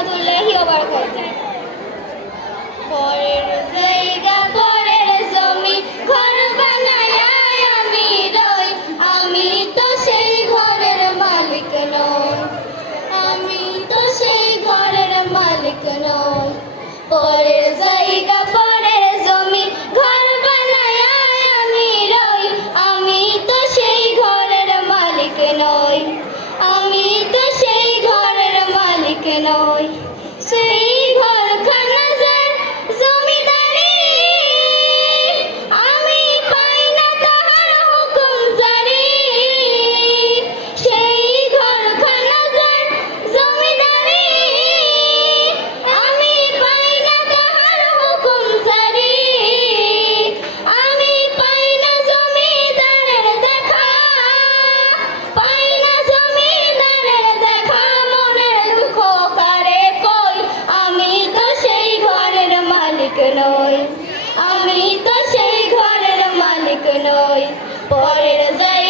রহমতুল্লাহি পরের জায়গা, পরের জমি, ঘর বানায় আমি রই। আমি তো সেই ঘরের মালিক নই। আমি তো সেই ঘরের মালিক নই। পরের জায়গা, পরের জমি, ঘর বানায় আমি রই। আমি তো সেই ঘরের মালিক নই। নই পরের যাই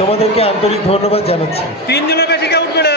তোমাদেরকে আন্তরিক ধন্যবাদ জানাচ্ছি। তিনজনের কাছে কেউ উঠবে না।